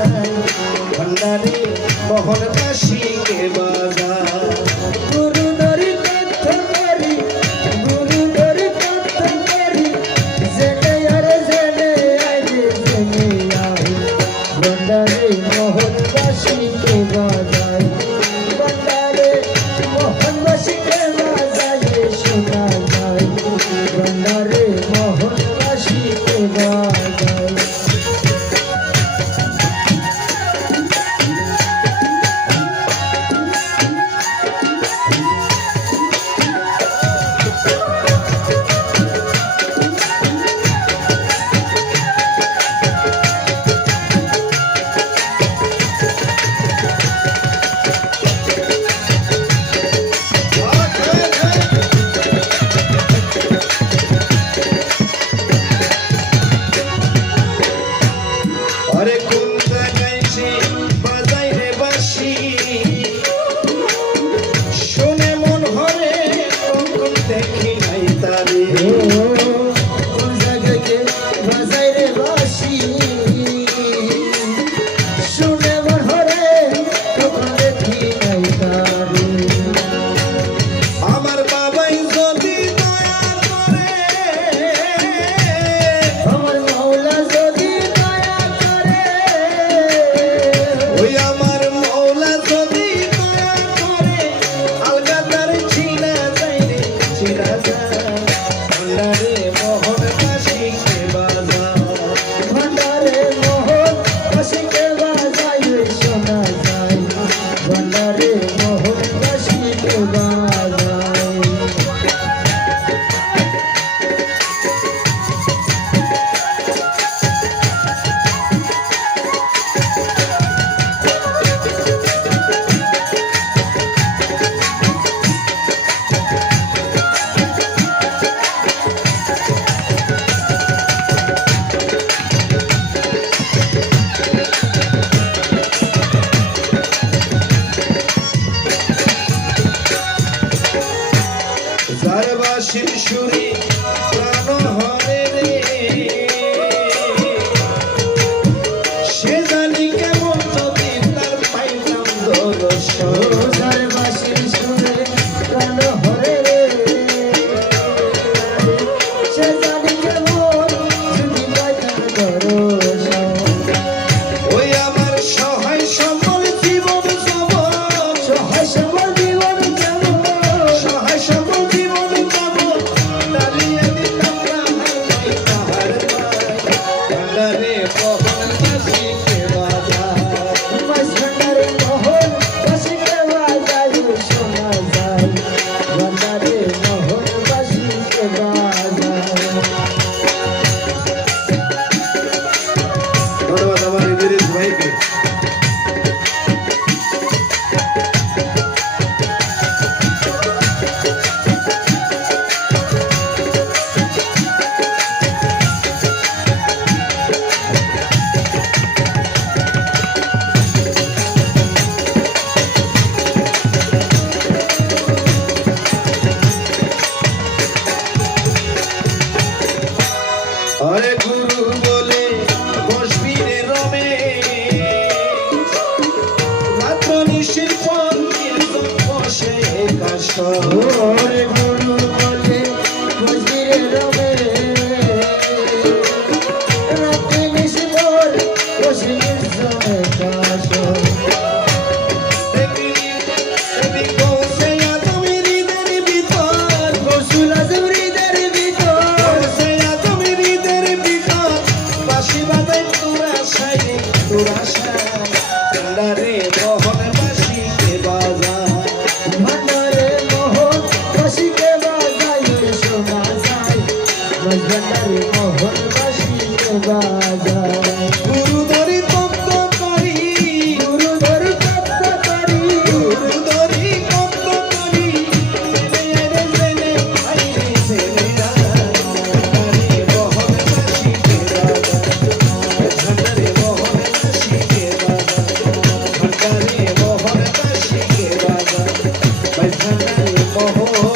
যায় ভান্ডারে মোহন বাসি কে বাজায় গুরু ধরি তথ্য করি গুরু ধরি তথ্য করি জেনে আর জেনে আইরে জেনে আই ভান্ডারে মোহন বাসি কে বাজায় ভান্ডারে মোহন বাসি কে বাজায় শোনা যায় ভান্ডারে মোহন বাসি কে বাজায় আরে কোন জায়গায় সে বাজায় রে বাঁশি শুনে মন হরে কখন দেখি নাই তারে কোন জায়গায় বাজায় রে বাঁশি শুনে মন হরে কখন দেখি নাই তারে আমার বাবাই যদি দয়া করে আমার মাওলা যদি ওই আমার মৌলা যদি দয়া করে আলগাদার ছিনা যায় রে ছিনা যায় ভান্ডারে মোহন বাসি কে বাজায় ভান্ডারে মোহন বাসি কে বাজায় শোনা যায় ভান্ডারে মোহন বাসি কে বাজায় যার বাঁশির সুরে প্রাণ হরে রে সে জানি কেমন যদি তার পাইলাম দর্শন যার বাঁশির সুরে প্রাণ হরে রে সে জানি কেমন যদি পাইলাম দর্শন ওই আমার সহায় সম্বল জীবন সবল সহায় সম্বল জীবন যেমন সহায় সম্বল ভান্ডারে মোহন বাসি কে বাজায় ভান্ডারে মোহন বাসি কে বাজায় শোনা যায় ভান্ডারে মোহন বাসি কে বাজায় ধন্যবাদ আমার ইদ্রিস ভাইকে আরে গুরু বলে বসবি রে রমে রাত্র নিশির পর বসে কাশ ওরে গুরু বলে বসবি রে রমে রাত্র নিশির পর বসে কাশ ভান্ডারে মোহন বাসি কে বাজায় ভান্ডারে মোহন বাসি কে বাজায় শোনা যায় ভান্ডারে মোহন বাসি কে বাজায় গুরু ধরি তত্ত্ব করি গুরু ধরি তত্ত্ব করি গুরু ধরি তত্ত্ব করি জেনে জেনে আইরে জেনে ভান্ডারে মোহন বাসি কে বাজায় ভান্ডারে মোহন বাসি কে বাজায় ভান্ডারে মোহন বাসি কে বাজায় ভান্ডারে মোহন